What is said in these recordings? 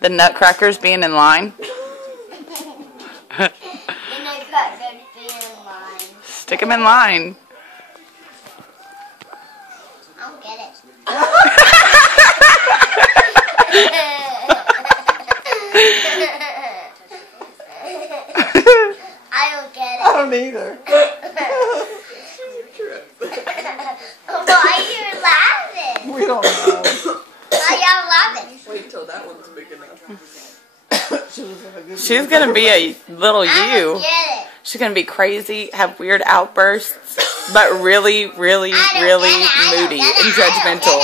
The nutcrackers being in line? Stick them in line. I don't get it. I don't get it. I don't either. Why are you laughing? We don't know. Why y'all laughing? Wait till that one's big enough. She's going to be a little I you. don't get it. She's going to be crazy, have weird outbursts, but really, really, really moody and judgmental.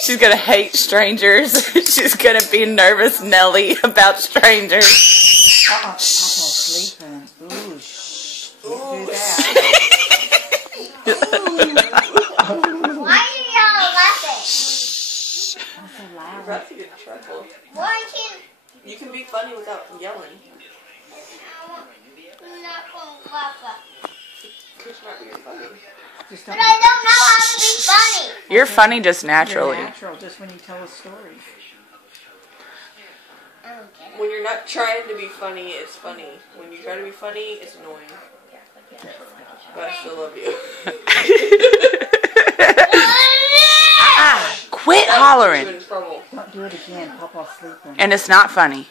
She's going to hate strangers. She's going to be nervous Nelly about strangers. Papa's sleeping. Ooh, shh. Don't do that. Why are y'all laughing? That's so loud. You're about to get in trouble. Why can't You can be funny without yelling. I'm not going to laugh? Because you're not being funny. Just But I don't know how to be funny. You're funny just You're naturally. natural, just when you tell a story. I don't get it. When you're not trying to be funny, it's funny. When you try to be funny, it's annoying. But I still love you. Quit hollering. You're in trouble. Don't do it again. Papa's sleeping. And it's not funny.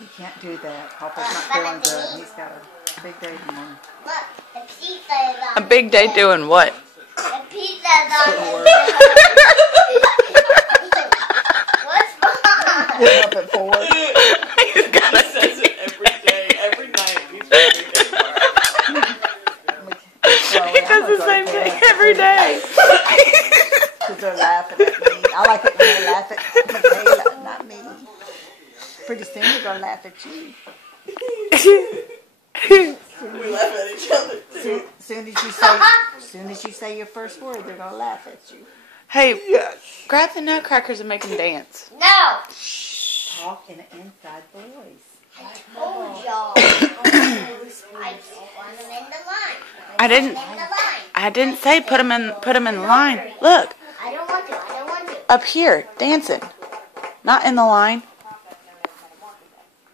You can't do that. Papa's not feeling good. He's got a big day tomorrow. Look, the pizza is on A big day doing what? The pizza is on What's wrong? Getting up at 4. He says it every day, every night. He's He does the same thing every day. Because they're laughing at me. I like it when they laugh at Makayla, not me. Pretty soon they're going to laugh at you. We laugh at each other too. Soon as you say your first word, they're going to laugh at you. Hey, grab the nutcrackers and make them dance. No. Talk in an inside voice. I told y'all. I want them in the line. I didn't say put them in the line. Look, I don't want to. I don't want to. up here, dancing. Not in the line.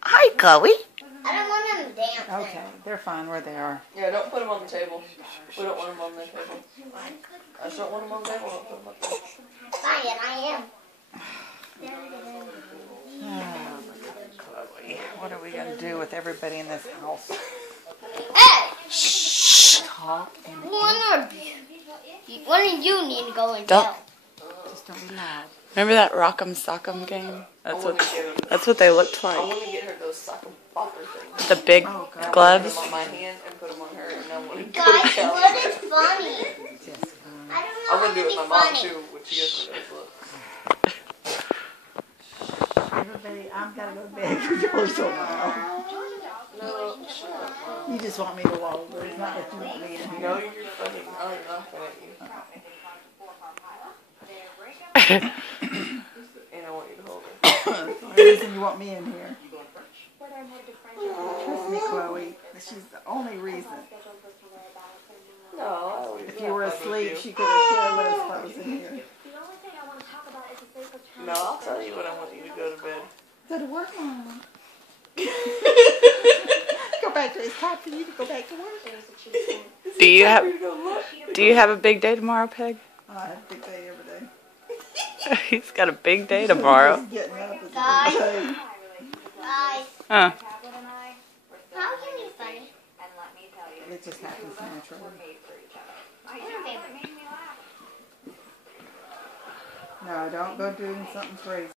Hi, Chloe. I don't want them dancing. Okay, they're fine where they are. Yeah, don't put them on the table. We don't want them on the table. I just don't want them on the table. Don't put them on the table. Fine, I am. Oh, Chloe, what are we going to do with everybody in this house? Hey! Talk and One of you need to go in Don't- jail. just don't be loud. Remember that Rock'em Sock'em game? I wanna get them. That's what they looked I like. want to get her those sock and bopper things. The big Oh, God. Put gloves. them on my hand and put them on her, and I want to Guys, go to town. what is funny? Just I don't know I'm how gonna do to it be with my mom funny. too, when she gives me those looks. everybody, I'm going to go to bed because you're so loud. No, shut up, Mom. You just want me to walk over. It's not that you want me in You here. know you're funny. I like laughing at you. And I want you to hold her. That's the only reason you want me in here. Trust me, Chloe. She's the only reason. No, I always If you were laugh with asleep, you. she could have killed us if I was in here. No, I'll tell you when I want you to go to bed. Go to work, Mom. Go back to It's time for you to go back to work. Do you have a big day tomorrow, Peg? Oh, I have a big day every day. He's got a big day tomorrow. Just getting up is a Guys. big day. Guys, Huh. how can you funny? It just happens naturally. Okay. No, don't go doing something crazy.